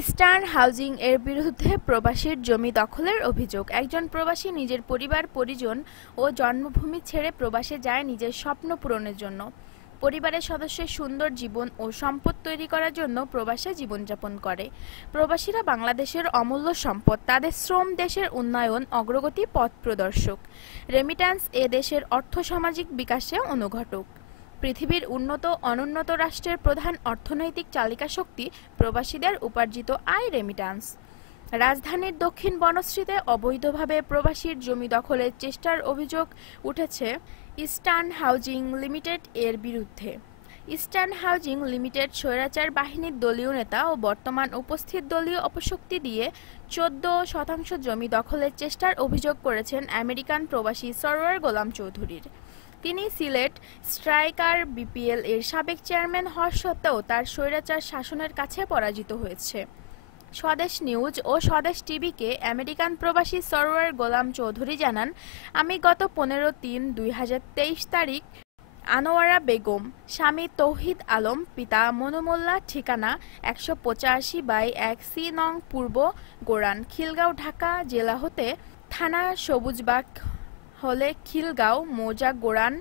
Eastern housing এর বিরুদ্ধে প্রবাসীর জমি দখলের অভিযোগ। একজন প্রবাসী নিজের পরিবার পরিজন ও জন্মভূমি ছেড়ে প্রবাসে যায় নিজের স্বপ্ন পূরণের জন্য। পরিবারের সদস্যের সুন্দর জীবন ও সম্পদ তৈরি করার জন্য প্রবাসে জীবনযাপন করে। প্রবাসীরা বাংলাদেশের অমূল্য সম্পদ, তাদের শ্রম দেশের উন্নয়ন অগ্রগতি পথ প্রদর্শক। রেমিট্যান্স এ দেশের অর্থ-সামাজিক বিকাশে অনুঘটক। পৃথিবীর উন্নত অনুন্নত রাষ্ট্রের প্রধান অর্থনৈতিক চালিকা শক্তি প্রবাসীদের উপার্জিত আয় রেমিট্যান্স। রাজধানীর দক্ষিণ বনশ্রীতে অবৈধভাবে প্রবাসীর জমি দখলের চেষ্টার অভিযোগ উঠেছে ইস্টার্ন হাউজিং লিমিটেড এর বিরুদ্ধে। ইস্টার্ন হাউজিং লিমিটেড স্বৈরাচার বাহিনীর দলীয় নেতা ও বর্তমান উপস্থিত দলীয় অপশক্তি দিয়ে 14% জমি দখলের চেষ্টার অভিযোগ করেছেন আমেরিকান প্রবাসী সরওয়ার গোলাম চৌধুরীর। তিনি সিলেট স্ট্রাইকার বিপিএল এর সাবেক চেয়ারম্যান হওয়া সত্ত্বেও তার স্বৈরাচার শাসনের কাছে পরাজিত হয়েছে। স্বদেশ নিউজ ও স্বদেশ টিভিকে আমেরিকান প্রবাসী সরওয়ার গোলাম চৌধুরী জানান, আমি গত 15/3/2023 তারিখ আনোয়ারা বেগম, স্বামী তৌহিদ আলম, পিতা মনু মোল্লা, ঠিকানা 185/1 সি নং পূর্ব গোরান, খিলগাঁও, ঢাকা জেলা হতে থানা সবুজবাগ হলে খিলগাঁও, মৌজা গোরান,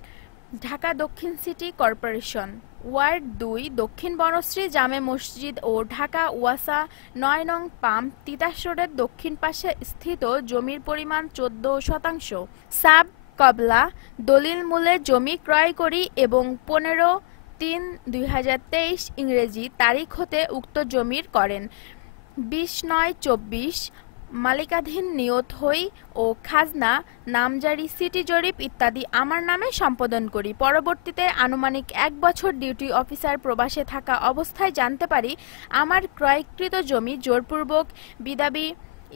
ঢাকা দক্ষিণ সিটি কর্পোরেশন, ওয়ার্ড 2, দক্ষিণ বনশ্রী জামে মসজিদ ও ঢাকা ওয়াসা 9 নং পাম্প, তিতাস রোডের দক্ষিণ পাশে স্থিত জমির পরিমাণ 14%। সাব কবলা দলিল মূলে জমি ক্রয় করি এবং 15/3/2023 ইংরেজি তারিখ হতে উক্ত জমির করেন 20/9/24 মালিকাধীন নিয়ত হই ও খাজনা, নামজারি, সিটি জরিপ ইত্যাদি আমার নামে সম্পাদন করি। পরবর্তীতে আনুমানিক 1 বছর ডিউটি অফিসার প্রবাসে থাকা অবস্থায় জানতে পারি আমার ক্রয়কৃত জমি জোরপূর্বক বিদাবি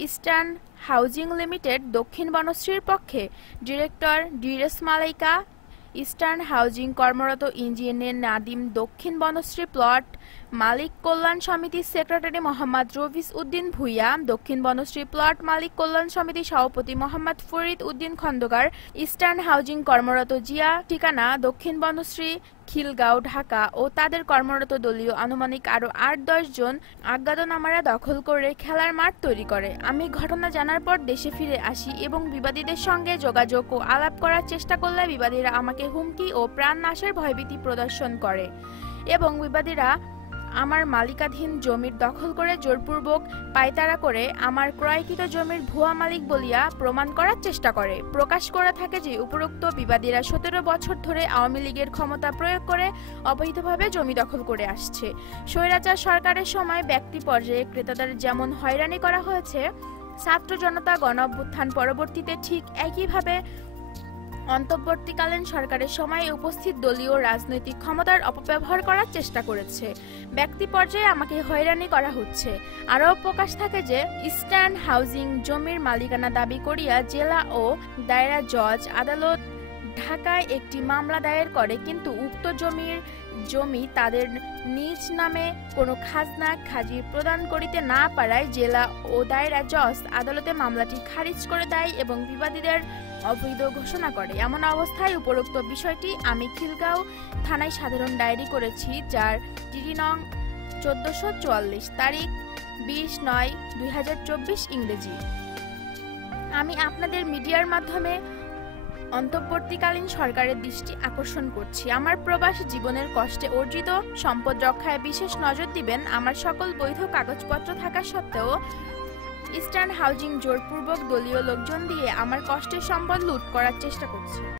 ইস্টার্ন হাউজিং লিমিটেড দক্ষিণ বনশ্রীর পক্ষে ডিরেক্টর ডিরেস মালাইকা, ইস্টার্ন হাউজিং কর্মরত ইঞ্জিনিয়ার নাদিম, দক্ষিণ বনশ্রী প্লট মালিক কল্যাণ সমিতির সেক্রেটারি মোহাম্মদ রফিজ উদ্দিন ভূঁইয়া, দক্ষিণ বনশ্রী প্লট মালিক কল্যাণ সমিতির সভাপতি মোহাম্মদ ফরিদ উদ্দিন খন্দকার, ইস্টার্ন হাউজিং কর্মরত জিয়া, ঠিকানা দক্ষিণ বনশ্রী খিলগাঁও, ঢাকা ও তাদের কর্মরত দলীয় আনুমানিক আরও 8-10 জন অজ্ঞাতনামারা দখল করে খেলার মাঠ তৈরি করে। আমি ঘটনা জানার পর দেশে ফিরে আসি এবং বিবাদীদের সঙ্গে যোগাযোগ ও আলাপ করার চেষ্টা করলে বিবাদীরা আমাকে হুমকি ও প্রাণনাশের ভয়ভীতি প্রদর্শন করে এবং বিবাদীরা আমার মালিকাধীন জমির দখল করে জোরপূর্বক পায়তারা করে আমার ক্রয়কৃত জমির ভুয়া মালিক বলিয়া প্রমাণ করার চেষ্টা করে। প্রকাশ করে থাকে যে উপরোক্ত বিবাদীরা 17 বছর ধরে আওয়ামী লীগের ক্ষমতা প্রয়োগ করে অবৈধভাবে জমি দখল করে আসছে। স্বৈরাচার সরকারের সময় ব্যক্তি পর্যায়ে ক্রেতাদের যেমন হয়রানি করা হয়েছে, ছাত্র জনতা গণ অভ্যুত্থান পরবর্তীতে ঠিক একইভাবে অন্তর্বর্তীকালীন সরকারের সময়ে উপস্থিত দলীয় রাজনৈতিক ক্ষমতার অপব্যবহার করার চেষ্টা করেছে। ব্যক্তি পর্যায়ে আমাকে হয়রানি করা হচ্ছে। আরও প্রকাশ থাকে যে ইস্টার্ন হাউজিং জমির মালিকানা দাবি করিয়া জেলা ও দায়রা জজ আদালত ঢাকায় একটি মামলা দায়ের করে, কিন্তু উক্ত জমি তাদের নিজ নামে কোনো খাজনা খাজির প্রদান করিতে না পারায় জেলা ও দায়রা জজ আদালতে মামলাটি খারিজ করে দেয় এবং বিবাদীদের অবৈধ ঘোষণা করে। এমন অবস্থায় উপরোক্ত বিষয়টি আমি খিলগাঁও থানায় সাধারণ ডায়েরি করেছি, যার ডিডি নং 1444 তারিখ 20/9/2024 ইংরেজি। আমি আপনাদের মিডিয়ার মাধ্যমে অন্তর্বর্তীকালীন সরকারের দৃষ্টি আকর্ষণ করছি, আমার প্রবাসী জীবনের কষ্টে অর্জিত সম্পদ রক্ষায় বিশেষ নজর দিবেন। আমার সকল বৈধ কাগজপত্র থাকা সত্ত্বেও ইস্টার্ন হাউজিং জোরপূর্বক দলীয় লোকজন দিয়ে আমার কষ্টের সম্পদ লুট করার চেষ্টা করছে।